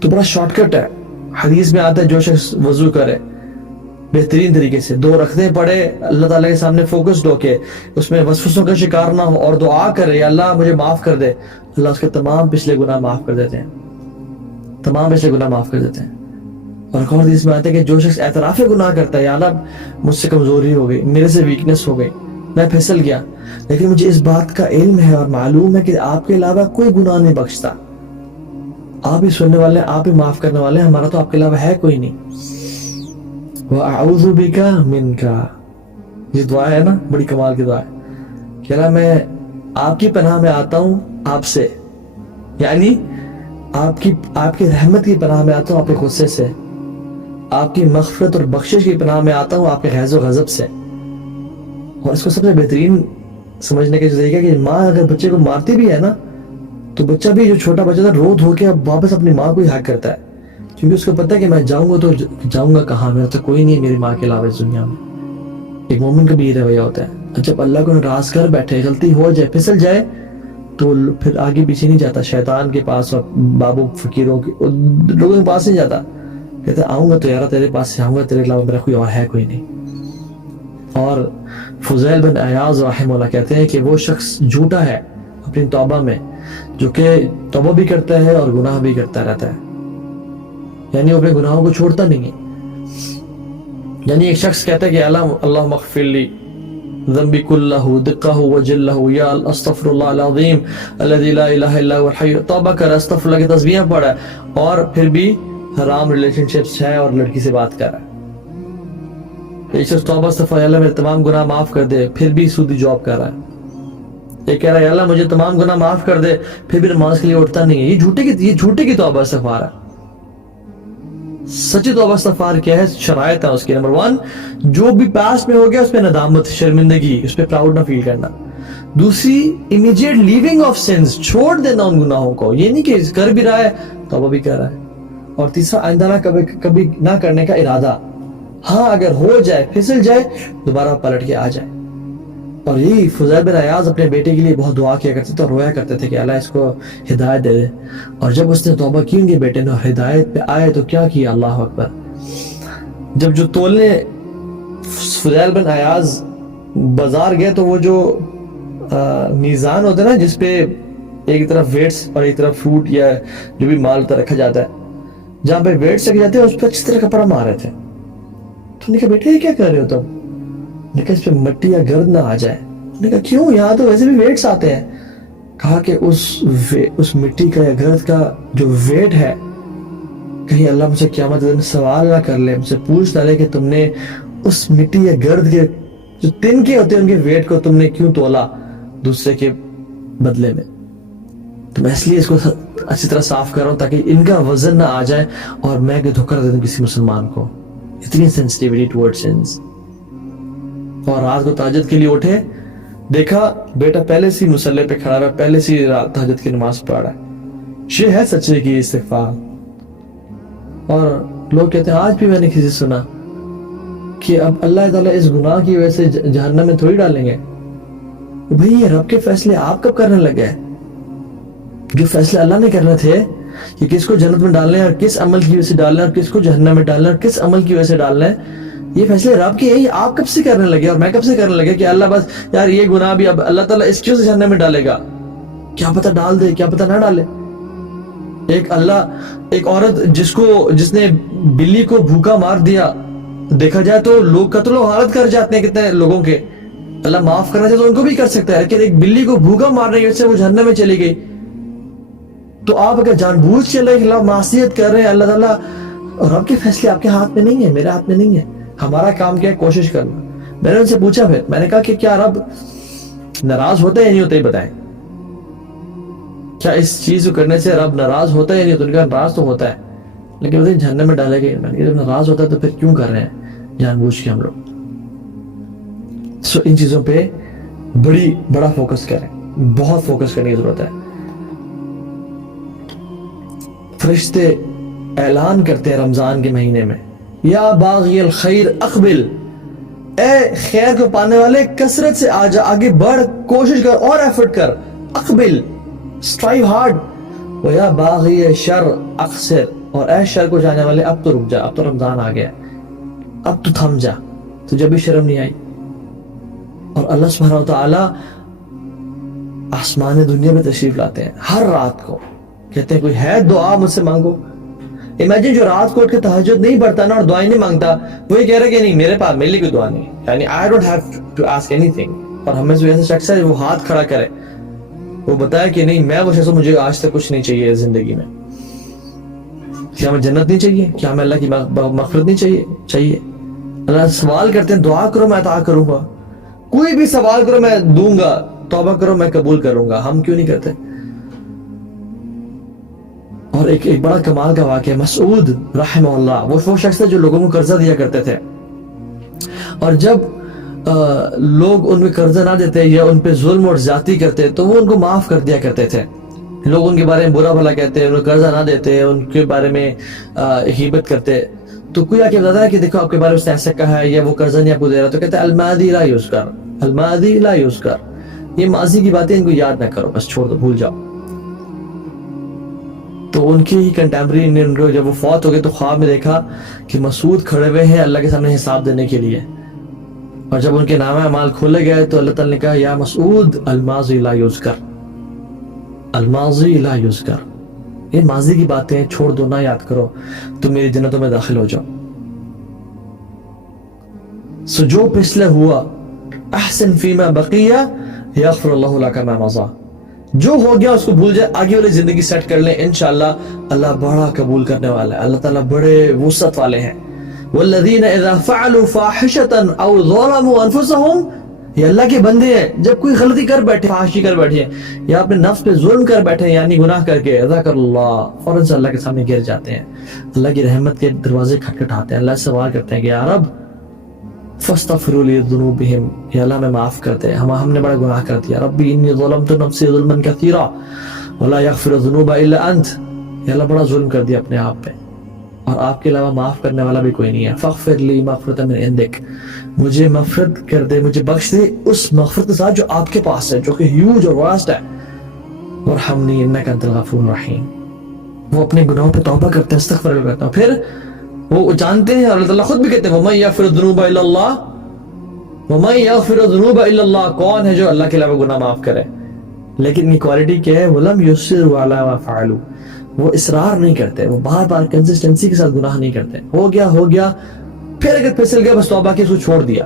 تو بڑا short cut ہے. حدیث میں آتا ہے جو شخص وضو کرے بہترین طریقے سے, 2 رکعتیں پڑھے اللہ تعالیٰ کے سامنے فوکسڈ ہو کے, اس میں وسوسوں کا شکار نہ ہو, اور دعا کرے یا اللہ مجھے معاف کر دے, اللہ اس کے تمام پچھلے گناہ معاف کر دیتے ہیں, تمام پچھلے گناہ معاف کر دیتے ہیں. اور ایک اور حدیث میں آتا ہے کہ جو شخص اعتراف گناہ کرتا ہے, یا اللہ مجھ سے کمزوری ہو گئی, میرے سے ویکنس ہو گئی, میں پھسل گیا, لیکن مجھے اس بات کا علم ہے اور معلوم ہے کہ آپ کے علاوہ کوئی گناہ نہیں بخشتا, آپ ہی سننے والے ہیں, آپ ہی معاف کرنے والے ہیں, ہمارا تو آپ کے علاوہ ہے کوئی نہیں. وَأَعُوذُ بِكَ مِنْكَ, یہ دعا ہے نا, بڑی کمال کی دعا ہے کہ اللہ میں آپ کی پناہ میں آتا ہوں آپ سے, یعنی آپ کی رحمت کی پناہ میں آتا ہوں آپ کے غصے سے, آپ کی مغفرت اور بخشش کی پناہ میں آتا ہوں آپ کے غیظ و غضب سے. اور اس کو سب سے بہترین سمجھنے کا طریقہ کہ ماں اگر بچے کو مارتی بھی ہے نا, تو بچہ بھی, جو چھوٹا بچہ تھا, رو دھو کے اب واپس اپنی ماں کو ہی حق کرتا ہے, کیونکہ اس کو پتہ ہے کہ میں جاؤں گا تو جاؤں گا کہاں, میرا تو کوئی نہیں ہے میری ماں کے علاوہ اس دنیا میں. ایک مومن کا بھی یہ رویہ ہوتا ہے, جب اللہ کو ناراض کر بیٹھے, غلطی ہو جائے, پھسل جائے, تو پھر آگے پیچھے نہیں جاتا, شیطان کے پاس اور بابوں فقیروں کے لوگوں کے پاس نہیں جاتا, کہتا آؤں گا تو یار تیرے پاس سے آؤں گا, تیرے علاوہ میرا کوئی اور ہے کوئی نہیں. اور فضیل بن عیاض رحمہ اللہ کہتے ہیں کہ وہ شخص جھوٹا ہے اپنی توبہ میں, جو کہ توبہ بھی کرتا ہے اور گناہ بھی کرتا رہتا ہے, یعنی وہ اپنے گناہوں کو چھوڑتا نہیں ہے. یعنی ایک شخص کہتا ہے کہ اللہم اغفر لی ذنبی کلہ دقہ وجلہ یا استغفر اللہ العظیم الذی لا الہ الا هو الحی, توبہ کر, استغفر اللہ کی تسبیحیں پڑھا ہے, اور پھر بھی حرام ریلیشن شپس ہے اور لڑکی سے بات کر رہا ہے. ایک شخص توبہ استغفار, اللہ میرے تمام گناہ معاف کر دے, پھر بھی سودی جاب کر رہا ہے. یہ کہہ رہا ہے اللہ مجھے تمام گناہ معاف کر دے, پھر بھی نماز کے لیے اٹھتا نہیں ہے. یہ جھوٹے کی توبہ استغفار ہے. سچی توبہ استغفار کیا ہے, شرائط ہے اس کی. نمبر 1, جو بھی پاسٹ میں ہو گیا اس پہ ندامت, شرمندگی, اس پہ پراؤڈ نہ فیل کرنا. دوسری, امیجیٹ لیونگ آف سنز, چھوڑ دینا ان گناہوں کو, یہ نہیں کہ کر بھی رہا ہے توبہ بھی کر رہا ہے. اور تیسرا, آئندہ کبھی نہ کرنے کا ارادہ, ہاں اگر ہو جائے, پھسل جائے, دوبارہ پلٹ کے آ جائے. اور یہی فضیل بن عیاض اپنے بیٹے کے لیے بہت دعا کیا کرتے تھے اور رویا کرتے تھے کہ اللہ اس کو ہدایت دے دے. اور جب اس نے توبہ کی ان کے بیٹے نے ہدایت پہ آئے تو کیا کیا, اللہ اکبر. جب جو تولنے فضیل بن عیاض بازار گئے تو وہ جو میزان ہوتا ہے نا, جس پہ ایک طرف ویٹس اور ایک طرف فروٹ یا جو بھی مال رکھا جاتا ہے, جہاں پہ ویٹس رکھے جاتے ہیں اس پہ اچھی طرح کپڑا مار رہے تھے. تو نے کہا بیٹے یہ کیا کر رہے ہو تم؟ نے کہا اس پہ مٹی یا گرد نہ آ جائے. نے کہا کیوں, یہاں تو ویسے بھی ویٹس آتے ہیں. کہا کہ اس مٹی کا یا گرد کا جو ویٹ ہے, کہیں اللہ مجھے قیامت دن سوال نہ کر لے, مجھ سے پوچھ نہ لے کہ تم نے اس مٹی یا گرد کے جو تن کے ہوتے ہیں ان کے ویٹ کو تم نے کیوں تولا دوسرے کے بدلے میں. تو میں اس لیے اس کو اچھی طرح صاف کر رہا ہوں تاکہ ان کا وزن نہ آ جائے اور میں کہ دھوکہ دے دوں کسی مسلمان کو. اتنی سینسٹیوٹی ٹورڈ سنس. اور رات کو تہجد کے لیے اٹھے, دیکھا بیٹا پہلے سے مصلی پہ کھڑا رہا, پہلے سے تہجد کی نماز پڑھ رہا ہے. یہ ہے سچے کی استغفار. اور لوگ کہتے ہیں, آج بھی میں نے کسی سے سنا کہ اب اللہ تعالیٰ اس گناہ کی وجہ سے جہنم میں تھوڑی ڈالیں گے. بھئی یہ رب کے فیصلے آپ کب کرنے لگے ہیں؟ جو فیصلے اللہ نے کرنے تھے کہ کس کو جنت میں ڈالنا ہے اور کس عمل کی وجہ سے ڈالنا ہے اور کس کو جہنم میں ڈالنا ہے اور کس عمل کی وجہ سے ڈالنا ہے, یہ فیصلے رب کے ہیں. یہ آپ کب سے کرنے لگے اور میں کب سے کرنے لگے کہ اللہ بس یار یہ گناہ بھی اب اللہ تعالیٰ اس کیوں سے جہنم میں ڈالے گا, کیا پتہ ڈال دے کیا پتہ نہ ڈالے. ایک عورت جس نے بلی کو بھوکا مار دیا, دیکھا جائے تو لوگ قتل و غارت کر جاتے ہیں کتنے لوگوں کے, اللہ معاف کرنا چاہے تو ان کو بھی کر سکتا ہے, لیکن ایک بلی کو بھوکا مارنے کی وجہ سے وہ جہنم میں چلی گئی. تو آپ اگر جان بوجھ کے اللہ کے خلاف معصیت کر رہے ہیں, اللہ تعالیٰ رب کے فیصلے آپ کے ہاتھ میں نہیں ہے, میرے ہاتھ میں نہیں ہے. ہمارا کام کیا ہے, کوشش کرنا. میں نے ان سے پوچھا, پھر میں نے کہا کہ کیا رب ناراض ہوتا ہے یا نہیں ہوتا, ہی بتائیں. کیا اس چیز کو کرنے سے رب ناراض ہوتا ہے یا نہیں ہوتا؟ ان کا ناراض تو ہوتا ہے, لیکن وہ جہنم میں ڈالے گئے. میں نے کہا جب ناراض ہوتا ہے تو پھر کیوں کر رہے ہیں جان بوجھ کے ہم لوگ. ان چیزوں پہ بڑا فوکس کریں, بہت فوکس کرنے کی ضرورت ہے. فرشتے اعلان کرتے ہیں رمضان کے مہینے میں, یا باغی الخیر اقبل, اے خیر کو پانے والے کثرت سے آگے بڑھ, کوشش کر اور ایفرٹ کر. اقبل, اسٹرائیو ہارڈ, وَيَا بَاغِيَ شَرْ اقصر، اور اے شر کو جانے والے اب تو رک جا، اب تو رمضان آ گیا، اب تو تھم جا، تجھے بھی شرم نہیں آئی؟ اور اللہ سبحانہ وتعالی آسمان دنیا میں تشریف لاتے ہیں ہر رات کو، کہتے ہیں کوئی ہے دعا مجھ سے مانگو۔ امیجن جو رات کو اٹھ کے تہجد نہیں پڑھتا نا اور دعائیں نہیں مانگتا، وہ یہ کہہ رہا ہے کہ نہیں میرے پاس میرے لیے کوئی دعا نہیں، یعنی I don't have to ask anything۔ اور ہمیں سے ایسا شخص ہے وہ ہاتھ کھڑا کرے، وہ بتائے کہ نہیں میں وہ شخص ہوں، مجھے آج تک کچھ نہیں چاہیے زندگی میں۔ کیا ہمیں جنت نہیں چاہیے؟ کیا ہمیں اللہ کی مغفرت نہیں چاہیے؟ چاہیے۔ اللہ سوال کرتے ہیں دعا کرو میں عطا کروں گا، کوئی بھی سوال کرو میں دوں گا، توبہ کرو میں قبول کروں گا، ہم کیوں نہیں کرتے؟ اور ایک بڑا کمال کا واقعہ، مسعود رحمہ اللہ وہ شخص تھے جو لوگوں کو قرضہ دیا کرتے تھے، اور جب لوگ ان پہ قرضہ نہ دیتے یا ان پہ ظلم اور زیادتی کرتے تو وہ ان کو معاف کر دیا کرتے تھے۔ لوگ ان کے بارے میں برا بھلا کہتے، ان کو قرضہ نہ دیتے، ان کے بارے میں غیبت کرتے، تو کوئی آ کے بتاتا ہے کہ دیکھو آپ کے بارے میں اس نے ایسا کہا ہے یا وہ قرضہ نہیں آپ کو دے رہا، تو کہتے ہیں الماضی لا یذکر، الماضی لا یذکر، یہ ماضی کی باتیں ان کو یاد نہ کرو، بس چھوڑ دو، بھول جاؤ۔ تو ان کی ہی کنٹمپریری نے ان کو جب وہ فوت ہو گئے تو خواب میں دیکھا کہ مسعود کھڑے ہوئے ہیں اللہ کے سامنے حساب دینے کے لیے، اور جب ان کے نامہ اعمال کھولے گئے تو اللہ تعالیٰ نے کہا یا مسعود الماضی لا یذکر، الماضی لا یذکر، یہ ماضی کی باتیں چھوڑ دو، نہ یاد کرو، تم میری جنتوں میں داخل ہو جاؤ۔ سو جو پچھلے ہوا احسن فیما بقیہ یغفر اللہ لک ما مضی، جو ہو گیا اس کو بھول جائے، آگے والی زندگی سیٹ کر لیں، انشاءاللہ اللہ بڑا قبول کرنے والا ہے، اللہ تعالیٰ بڑے وسعت والے ہیں۔ والذین اذا فعلوا فاحشة او ظلموا انفسهم، یہ اللہ کے بندے ہیں جب کوئی غلطی کر بیٹھے، فحاشی کر بیٹھے یا اپنے نفس پہ ظلم کر بیٹھے یعنی گناہ کر کے، ذکر اللہ، فوراً سے اللہ کے سامنے گر جاتے ہیں، اللہ کی رحمت کے دروازے کھٹکھٹاتے ہیں، اللہ سے سوال کرتے ہیں کہ یا رب فاستغفروا لی ذنوبہم، یا اللہ میں معاف کرتے، ہم نے بڑا گناہ کر دیا، ربی انی ظلمت نفسی ظلما کثیرا ولا یغفر الذنوب الا انت، یا اللہ بڑا ظلم کر دیا اپنے آپ پہ اور آپ کے علاوہ معاف کرنے والا بھی کوئی نہیں ہے، فاغفر لی مغفرۃ من عندک، مجھے مغفرت کر دے، مجھے بخش دے اس مغفرت کے ساتھ جو آپ کے پاس ہے، جو کہ ہیوج اور واسٹ ہے، وارحمنی انک انت الغفور الرحیم۔ وہ اپنے گناہوں پہ توبہ کرتے ہیں، استغفار کرتے ہیں، پھر وہ جانتے ہیں، اللہ تعالیٰ خود بھی کہتے ہیں وَمَن یغفر الذنوب الا اللہ، وَمَن یغفر الذنوب الا اللہ، کون ہے جو اللہ کے علاوہ گناہ معاف کرے؟ لیکن یہ کوالٹی کیا ہے؟ وَلَمْ يُصِرُّوا عَلَىٰ مَا فَعَلُوا، وہ اصرار نہیں کرتے، وہ بار بار کنسسٹنسی کے ساتھ گناہ نہیں کرتے، ہو گیا پھر اگر پھسل گیا بس توبہ کی، اس کو چھوڑ دیا،